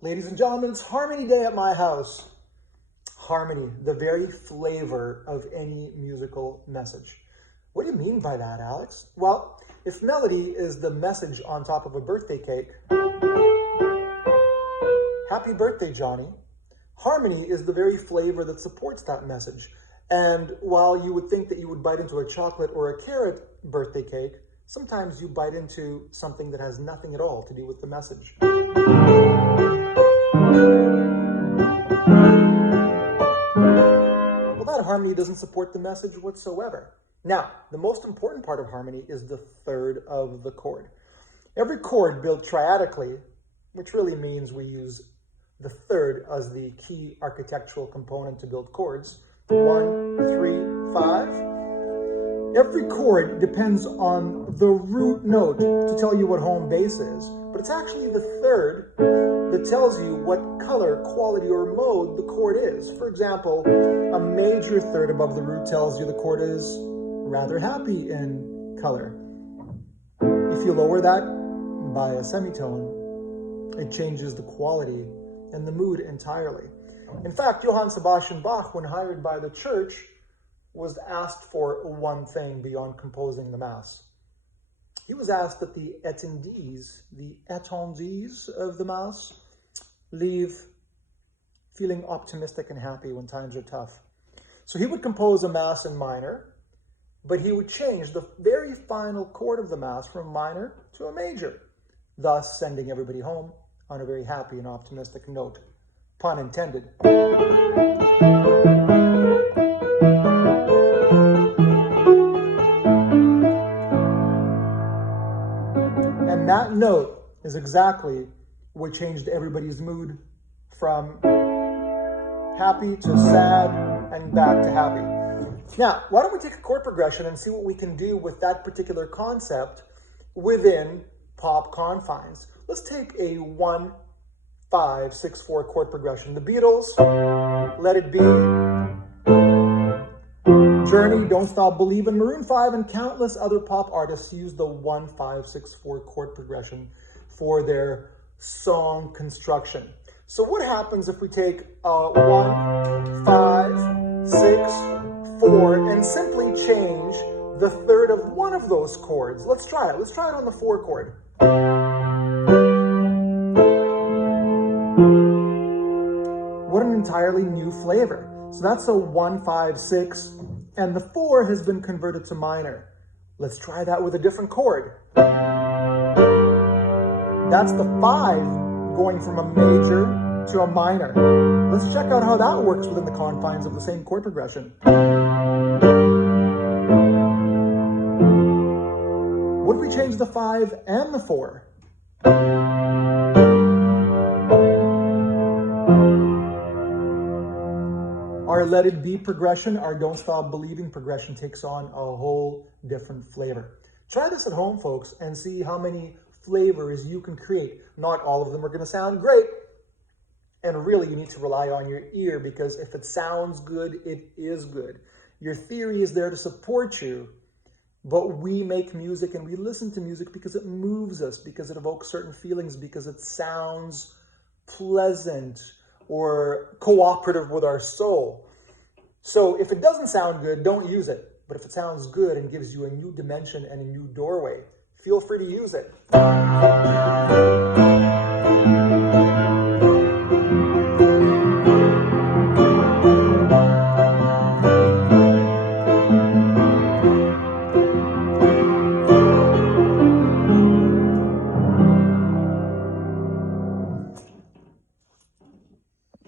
Ladies and gentlemen, it's Harmony Day at my house. Harmony, the very flavor of any musical message. What do you mean by that, Alex? Well, if melody is the message on top of a birthday cake, happy birthday, Johnny. Harmony is the very flavor that supports that message. And while you would think that you would bite into a chocolate or a carrot birthday cake, sometimes you bite into something that has nothing at all to do with the message. Well, that harmony doesn't support the message whatsoever. Now, the most important part of harmony is the third of the chord. Every chord built triadically, which really means we use the third as the key architectural component to build chords. 1, 3, 5. Every chord depends on the root note to tell you what home base is, but it's actually the third that tells you what color, quality, or mode the chord is. For example, a major third above the root tells you the chord is rather happy in color. If you lower that by a semitone, it changes the quality and the mood entirely. In fact, Johann Sebastian Bach, when hired by the church, was asked for one thing beyond composing the Mass. He was asked that the attendees of the Mass leave feeling optimistic and happy when times are tough. So he would compose a Mass in minor, but he would change the very final chord of the Mass from minor to a major, thus sending everybody home on a very happy and optimistic note. Pun intended. And that note is exactly what changed everybody's mood from happy to sad and back to happy. Now, why don't we take a chord progression and see what we can do with that particular concept within pop confines. Let's take a 1, 5, 6, 4 chord progression. The Beatles, Let It Be, Journey, Don't Stop Believin', Maroon 5, and countless other pop artists use the 1, 5, 6, 4 chord progression for their song construction. So what happens if we take 1, 5, 6, 4 and simply change the third of one of those chords? Let's try it. Let's try it on the 4 chord. What an entirely new flavor. So that's a 1, 5, 6, and the 4 has been converted to minor. Let's try that with a different chord. That's the 5 going from a major to a minor. Let's check out how that works within the confines of the same chord progression. What if we change the 5 and the 4? Our Let It Be progression, our Don't Stop Believing progression takes on a whole different flavor. Try this at home, folks, and see how many flavors you can create. Not all of them are going to sound great. And really, you need to rely on your ear, because if it sounds good, it is good. Your theory is there to support you, but we make music and we listen to music because it moves us, because it evokes certain feelings, because it sounds pleasant or cooperative with our soul. So if it doesn't sound good, don't use it. But if it sounds good and gives you a new dimension and a new doorway, feel free to use it.